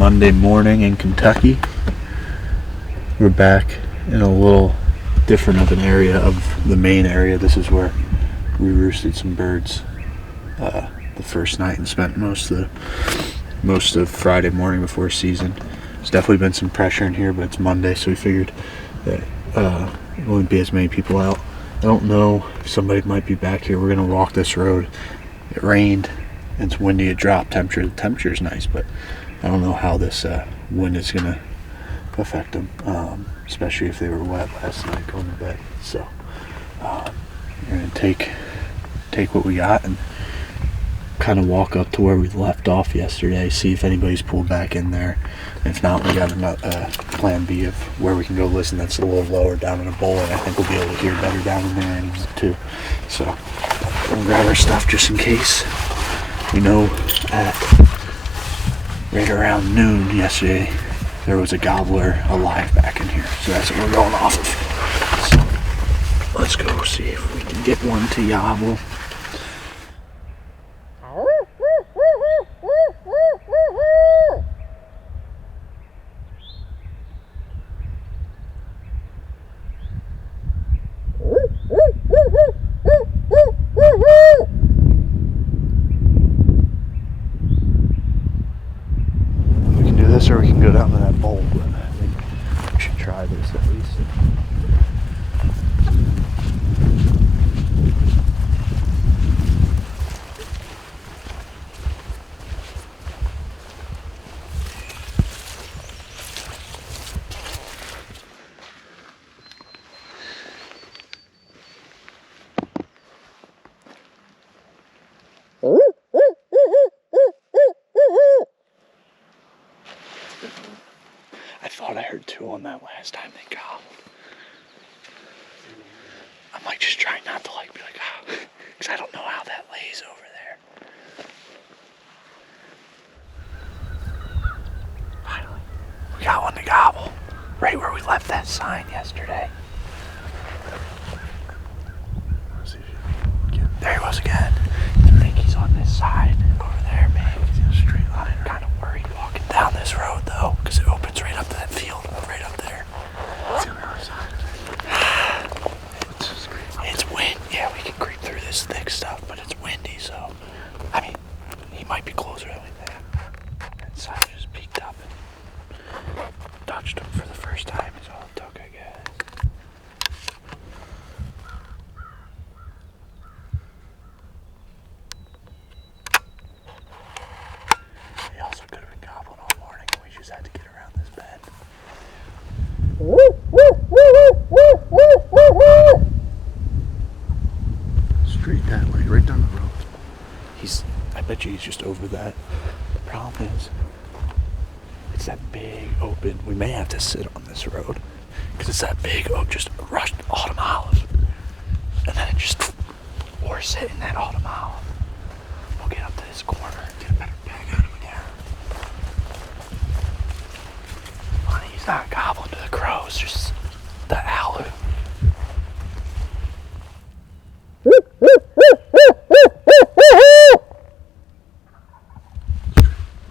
Monday morning in Kentucky. We're back in a little different of an area of the main area. This is where we roosted some birds the first night and spent most of Friday morning before season. There's definitely been some pressure in here, but it's Monday, so we figured that there wouldn't be as many people out. I don't know if somebody might be back here. We're going to walk this road. It rained, and it's windy. It dropped temperature. The temperature's nice, but I don't know how this wind is going to affect them, especially if they were wet last night going to bed. So we're going to take what we got and kind of walk up to where we left off yesterday, see if anybody's pulled back in there. If not, we got a plan B of where we can go listen that's a little lower down in a bowl, and I think we'll be able to hear better down in there anyway too. So we'll grab our stuff just in case. We know at right around noon yesterday there was a gobbler alive back in here, so that's what we're going off of. So let's go see if we can get one to yobble. We can do this or we can go down to that bowl, but I think we should try this at least. I thought I heard two on that last time they gobbled. I'm like just trying not to be like, oh, because I don't know how that lays over there. Finally, we got one to gobble, right where we left that sign yesterday. There he was again. I think he's on this side over there, man. He's in a straight line. I'm kind of worried walking down this road though, because it opens right up to that field, right up there. It's on the other side. It's wind. Yeah, we can creep through this thick stuff, but it's windy, so I mean, he might be closer than we think. That side just peeked up and touched him for the first time. Is all it took, I guess. He also could have been gobbling all morning, and we just had to get around this bend. Straight that way, right down the road. I bet you he's just over that. The problem is, it's that big open, we may have to sit on this road, because it's that big just rushed autumn olive. And then it just, or sit in that autumn olive. We'll get up to this corner and get a better bag out of him again. Funny, he's not gobbling to the crows, just the owl.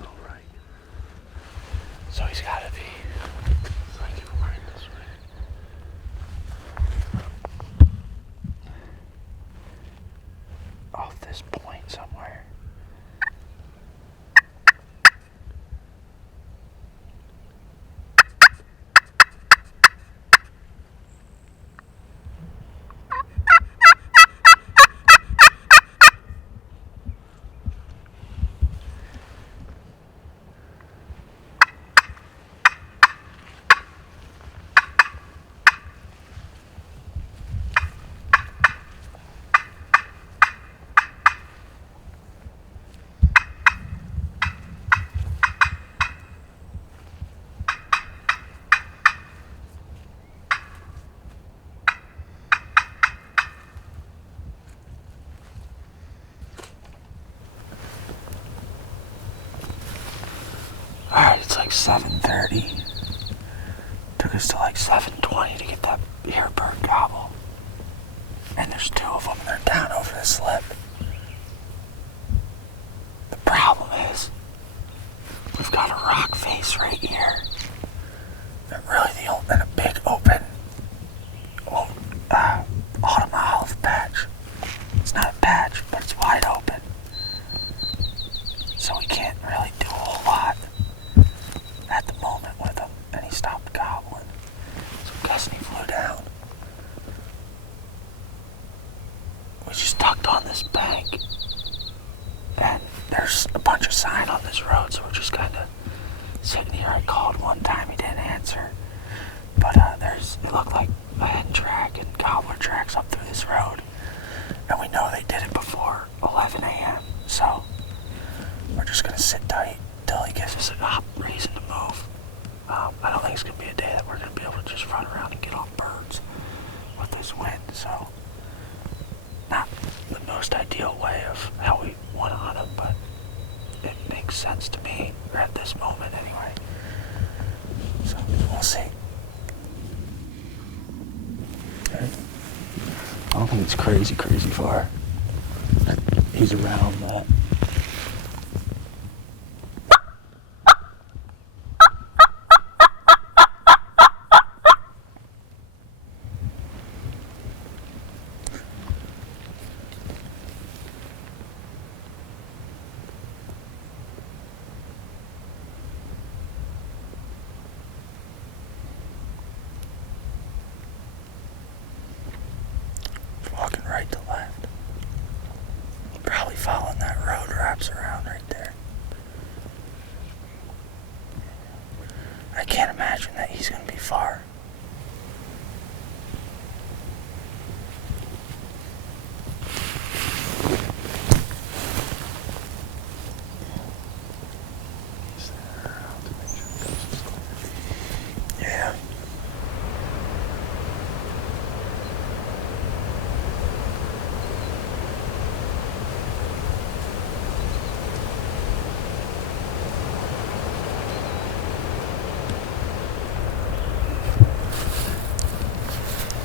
Alright. So he's gotta be right this way. Off this point somewhere. Alright, it's like 7:30. Took us to like 7:20 to get that earbird gobble. And there's two of them, and they're down over this lip. The problem is, we've got a rock face right here. And really and a big open autumn olive patch. It's not a patch, but it's wide open. So we can't really do a whole lot at the moment with him. And he stopped gobbling. So I'm guessing he flew down. We just tucked on this bank. And there's a bunch of sign on this road, so we're just kind of sitting here. I called one time, he didn't answer. But it looked like a hen track and gobbler tracks up through this road. And we know they did it before 11 a.m. So we're just going to sit tight till he gives us a reason to move. I don't think it's going to be a day that we're going to be able to just run around and get on birds with this wind. So not the most ideal way of how we want to hunt them, but it makes sense to me at this moment anyway. So we'll see. I don't think it's crazy far. He's around that. Walking right to left. Probably following that road, wraps around right there. I can't imagine that he's going to be far. Yeah.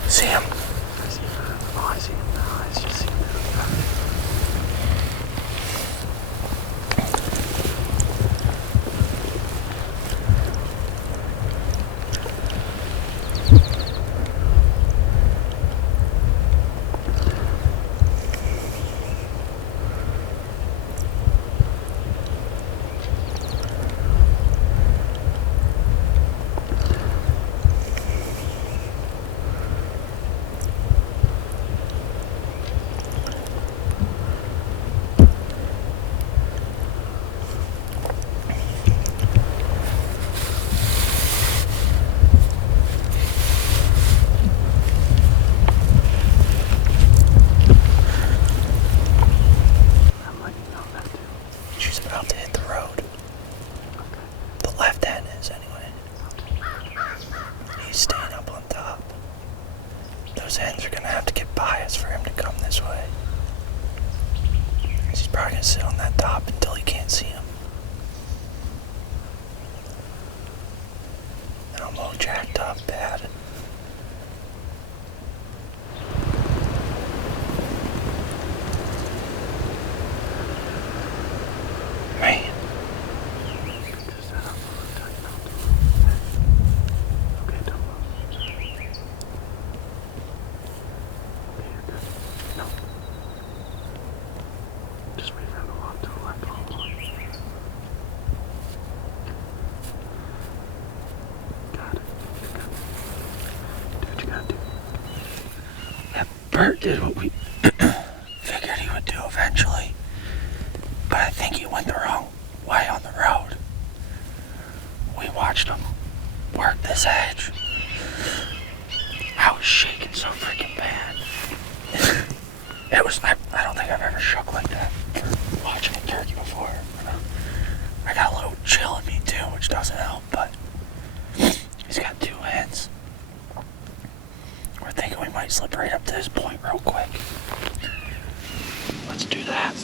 See him? I see him. Oh, I see him now. I just see him now. Those hens are going to have to get by us for him to come this way. He's probably going to sit on that top until he can't see him. And I'm all jacked up bad. Man. Bert did what we figured he would do eventually, but I think he went the wrong way on the road. We watched him work this edge. I was shaking so freaking bad. I don't think I've ever shook like that for watching a turkey before. I got a little chill in me too, which doesn't help, but he's got two hens. We're thinking we might slip right up to this point real quick. Let's do that.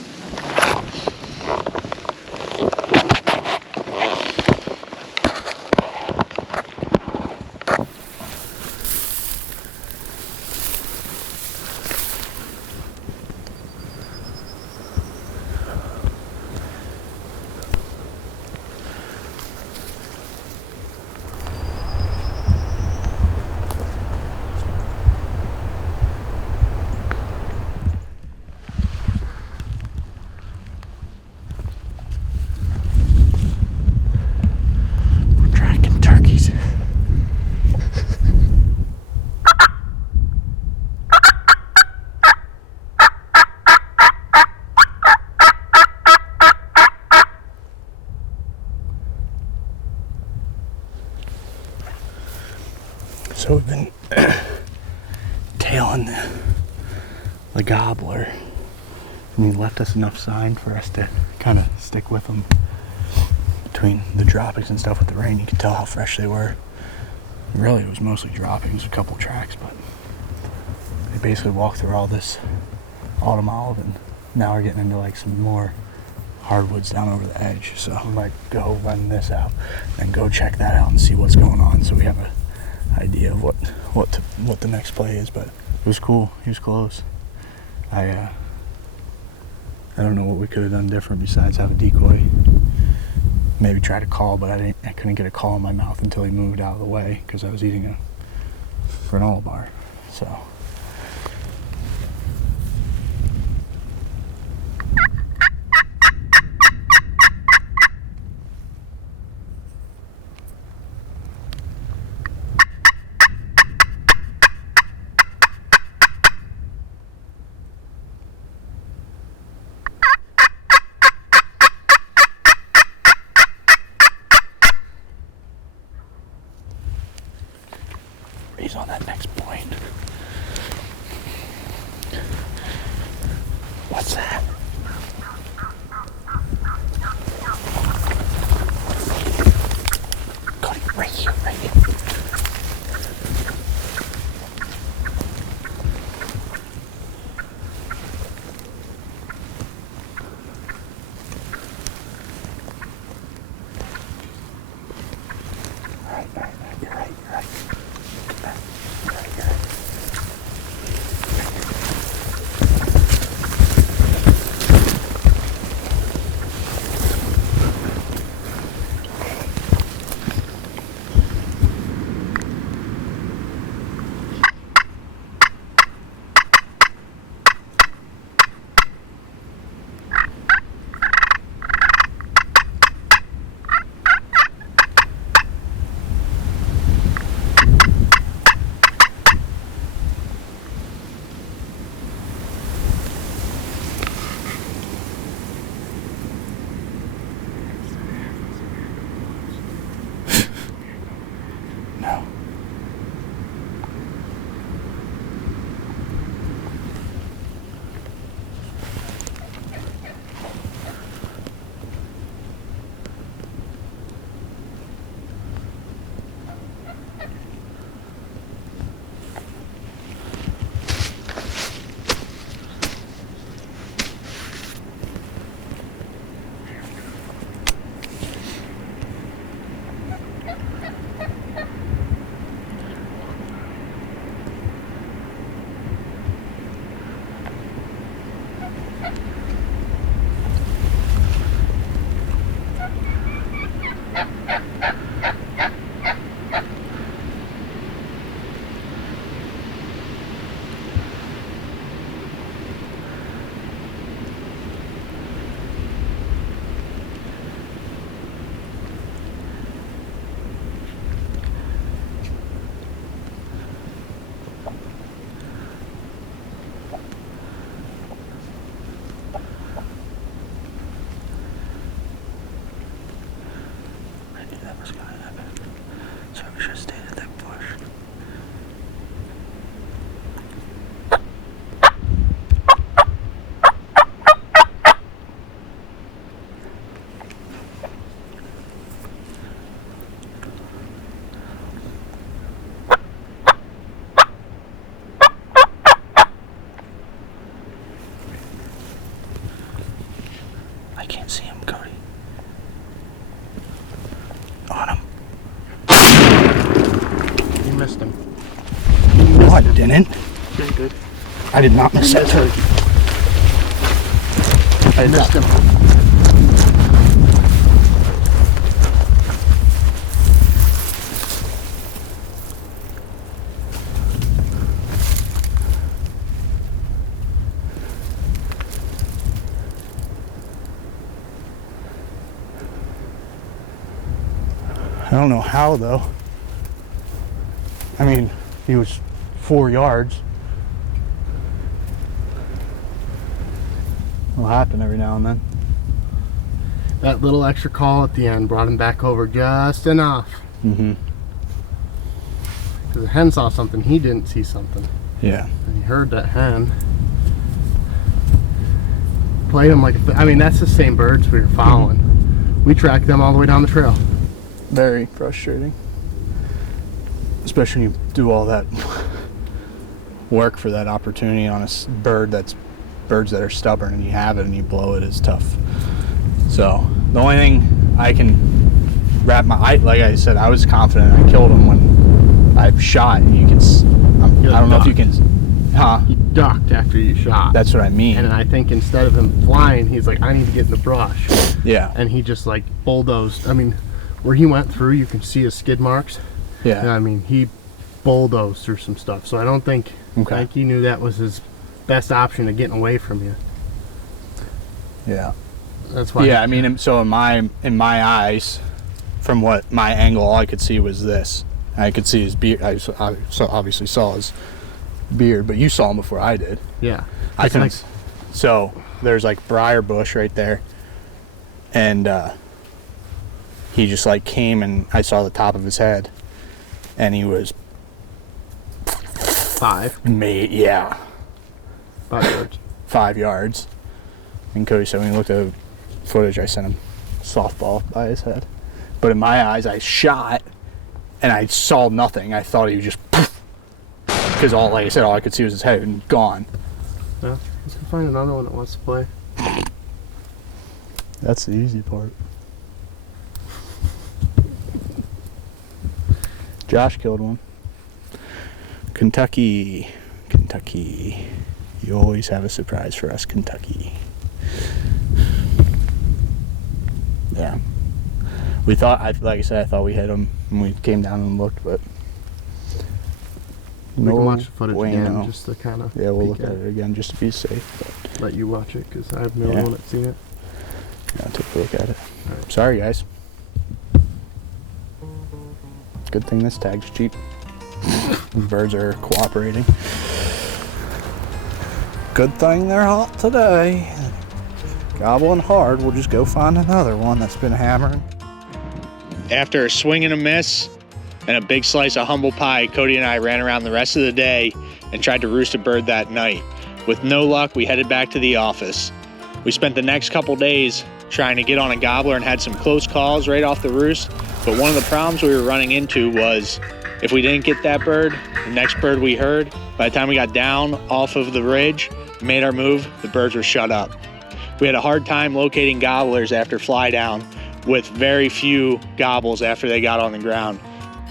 So we've been tailing the gobbler, and he left us enough sign for us to kind of stick with him. Between the droppings and stuff with the rain, you could tell how fresh they were. Really, it was mostly droppings, a couple tracks, but they basically walked through all this autumn olive, and now we're getting into like some more hardwoods down over the edge. So I might go run this out and go check that out and see what's going on, so we have a idea of what the next play is. But it was cool. He was close. I don't know what we could have done different besides have a decoy. Maybe try to call, but I couldn't get a call in my mouth until he moved out of the way because I was eating a granola bar. So he's on that next point. What's that? Cody, right here, right here. Right, you're right. No. Was gonna happen, so we should have stayed at that bush. I can't see him, Cody. On him. You missed him. No, I didn't. Okay, good. I did not miss that turkey. I missed him. I don't know how though. I mean, he was 4 yards. It'll happen every now and then. That little extra call at the end brought him back over just enough. Mm-hmm. Because the hen saw something, he didn't see something. Yeah. And he heard that hen. Played him like, I mean, that's the same birds we were following. We tracked them all the way down the trail. Very frustrating. Especially when you do all that work for that opportunity on a bird that's birds that are stubborn, and you have it and you blow it is tough. So the only thing I can wrap like I said, I was confident I killed him when I shot, and you can, I don't know if you can, He ducked after you shot. That's what I mean. And I think instead of him flying, he's like, I need to get in the brush. Yeah. And he just like bulldozed. I mean, where he went through, you can see his skid marks. Yeah. And I mean, he bulldozed through some stuff. So I don't think, I think he knew that was his best option of getting away from you. Yeah. That's why. Yeah, I mean, so in my eyes, from what my angle, all I could see was this. I could see his beard. I obviously saw his beard, but you saw him before I did. Yeah. I couldn't. So there's like briar bush right there, and he just like came, and I saw the top of his head, and he was 5. Yeah. 5 yards. 5 yards. And Cody said when he looked at the footage, I sent him a softball by his head. But in my eyes, I shot, and I saw nothing. I thought he was just because like I said, all I could see was his head and gone. Yeah, let's go find another one that wants to play. That's the easy part. Josh killed one. Kentucky. You always have a surprise for us, Kentucky. Yeah. We thought, like I said, I thought we hit him when we came down and looked, but we can watch the footage again just to kind of we'll look at it again just to be safe. But let you watch it because I've no one that's seen it. Yeah, I'll take a look at it. Right. Sorry, guys. Good thing this tag's cheap. Birds are cooperating. Good thing they're hot today. Gobbling hard, we'll just go find another one that's been hammering. After a swing and a miss and a big slice of humble pie, Cody and I ran around the rest of the day and tried to roost a bird that night. With no luck, we headed back to the office. We spent the next couple days trying to get on a gobbler and had some close calls right off the roost. But one of the problems we were running into was if we didn't get that bird, the next bird we heard, by the time we got down off of the ridge, made our move, the birds were shut up. We had a hard time locating gobblers after fly down, with very few gobbles after they got on the ground.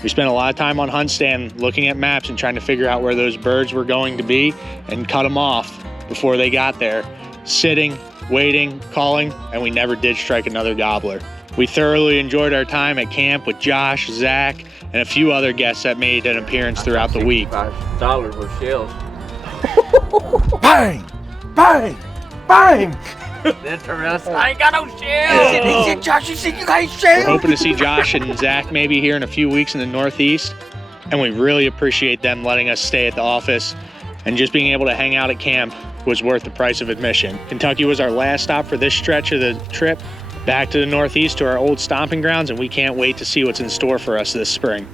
We spent a lot of time on hunt stand looking at maps and trying to figure out where those birds were going to be and cut them off before they got there, sitting, waiting, calling, and we never did strike another gobbler. We thoroughly enjoyed our time at camp with Josh, Zach, and a few other guests that made an appearance throughout the week. $5 worth shells. Bang! Bang! Bang! Interesting. I ain't got no shells. He said, Josh, you said you got We're shells? hoping to see Josh and Zach maybe here in a few weeks in the Northeast, and we really appreciate them letting us stay at the office, and just being able to hang out at camp was worth the price of admission. Kentucky was our last stop for this stretch of the trip, back to the Northeast to our old stomping grounds, and we can't wait to see what's in store for us this spring.